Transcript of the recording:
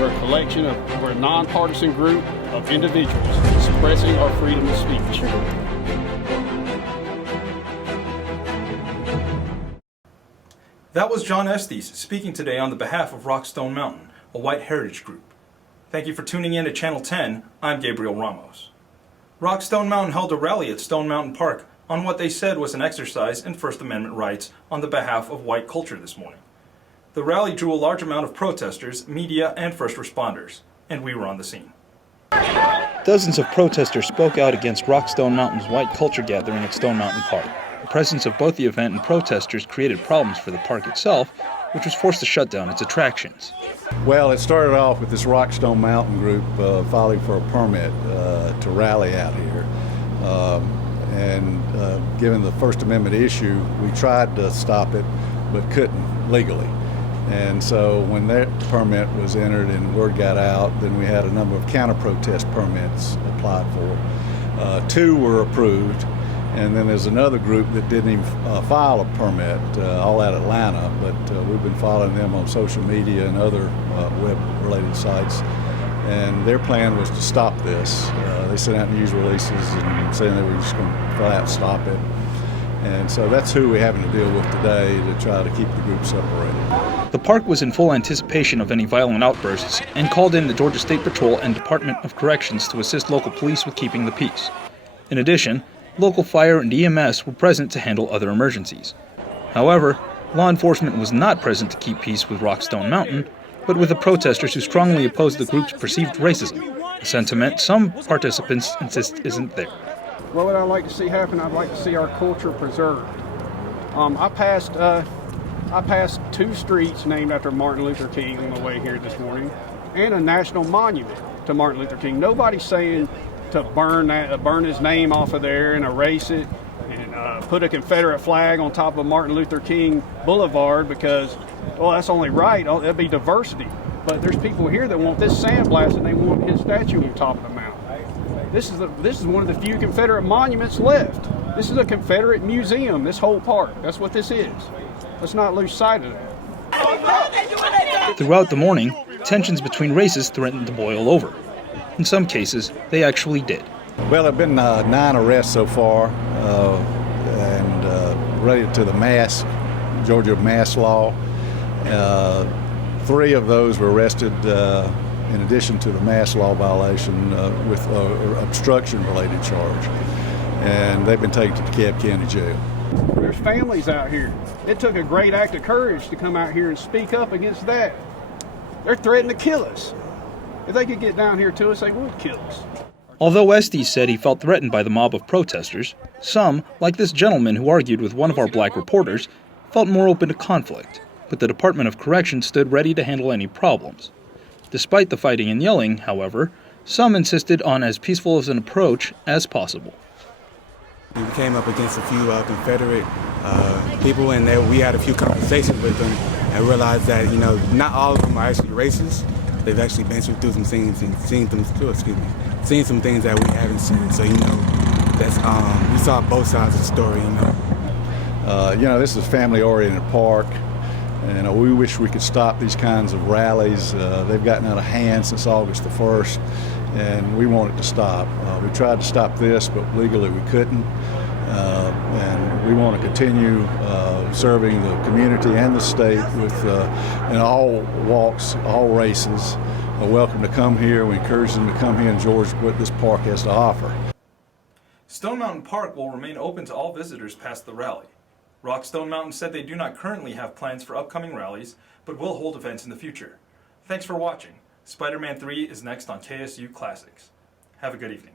We're a nonpartisan group of individuals expressing our freedom of speech. That was John Estes speaking today on the behalf of Rockstone Mountain, a white heritage group. Thank you for tuning in to Channel 10. I'm Gabriel Ramos. Rockstone Mountain held a rally at Stone Mountain Park on what they said was an exercise in First Amendment rights on the behalf of white culture this morning. The rally drew a large amount of protesters, media, and first responders, and we were on the scene. Dozens of protesters spoke out against Rockstone Mountain's white culture gathering at Stone Mountain Park. The presence of both the event and protesters created problems for the park itself, which was forced to shut down its attractions. Well, it started off with this Rockstone Mountain group filing for a permit to rally out here. Given the First Amendment issue, we tried to stop it, but couldn't legally. And so when that permit was entered and word got out, then we had a number of counter-protest permits applied for. 2 were approved, and then there's another group that didn't even file a permit, all out of Atlanta, but we've been following them on social media and other web-related sites. And their plan was to stop this. They sent out news releases and saying they were just going to flat out stop it. And so that's who we're having to deal with today to try to keep the group separated. The park was in full anticipation of any violent outbursts and called in the Georgia State Patrol and Department of Corrections to assist local police with keeping the peace. In addition, local fire and EMS were present to handle other emergencies. However, law enforcement was not present to keep peace with Rockstone Mountain, but with the protesters who strongly opposed the group's perceived racism, a sentiment some participants insist isn't there. What would I like to see happen? I'd like to see our culture preserved. I passed 2 streets named after Martin Luther King on the way here this morning, and a national monument to Martin Luther King. Nobody's saying to burn his name off of there and erase it and put a Confederate flag on top of Martin Luther King Boulevard because, well, that's only right. That'd be diversity. But there's people here that want this sandblasted and they want his statue on top of the mountain. This is one of the few Confederate monuments left. This is a Confederate museum, this whole park. That's what this is. Let's not lose sight of that. Throughout the morning, tensions between races threatened to boil over. In some cases, they actually did. Well, there have been 9 arrests so far, and related to the Georgia mass law. 3 of those were arrested in addition to the mass law violation with obstruction-related charge. And they've been taken to DeKalb County Jail. There's families out here. It took a great act of courage to come out here and speak up against that. They're threatening to kill us. If they could get down here to us, they would kill us. Although Estes said he felt threatened by the mob of protesters, some, like this gentleman who argued with one of our black reporters, felt more open to conflict, but the Department of Corrections stood ready to handle any problems. Despite the fighting and yelling, however, some insisted on as peaceful as an approach as possible. We came up against a few Confederate people, and we had a few conversations with them and realized that, not all of them are actually racist. They've actually been through some things and seen some things that we haven't seen. So, that's we saw both sides of the story, This is a family-oriented park. And we wish we could stop these kinds of rallies. They've gotten out of hand since August the 1st, and we want it to stop. We tried to stop this, but legally we couldn't. And we want to continue serving the community and the state with in all walks, all races. Are welcome to come here. We encourage them to come here and enjoy what this park has to offer. Stone Mountain Park will remain open to all visitors past the rally. Rockstone Mountain said they do not currently have plans for upcoming rallies, but will hold events in the future. Thanks for watching. Spider-Man 3 is next on KSU Classics. Have a good evening.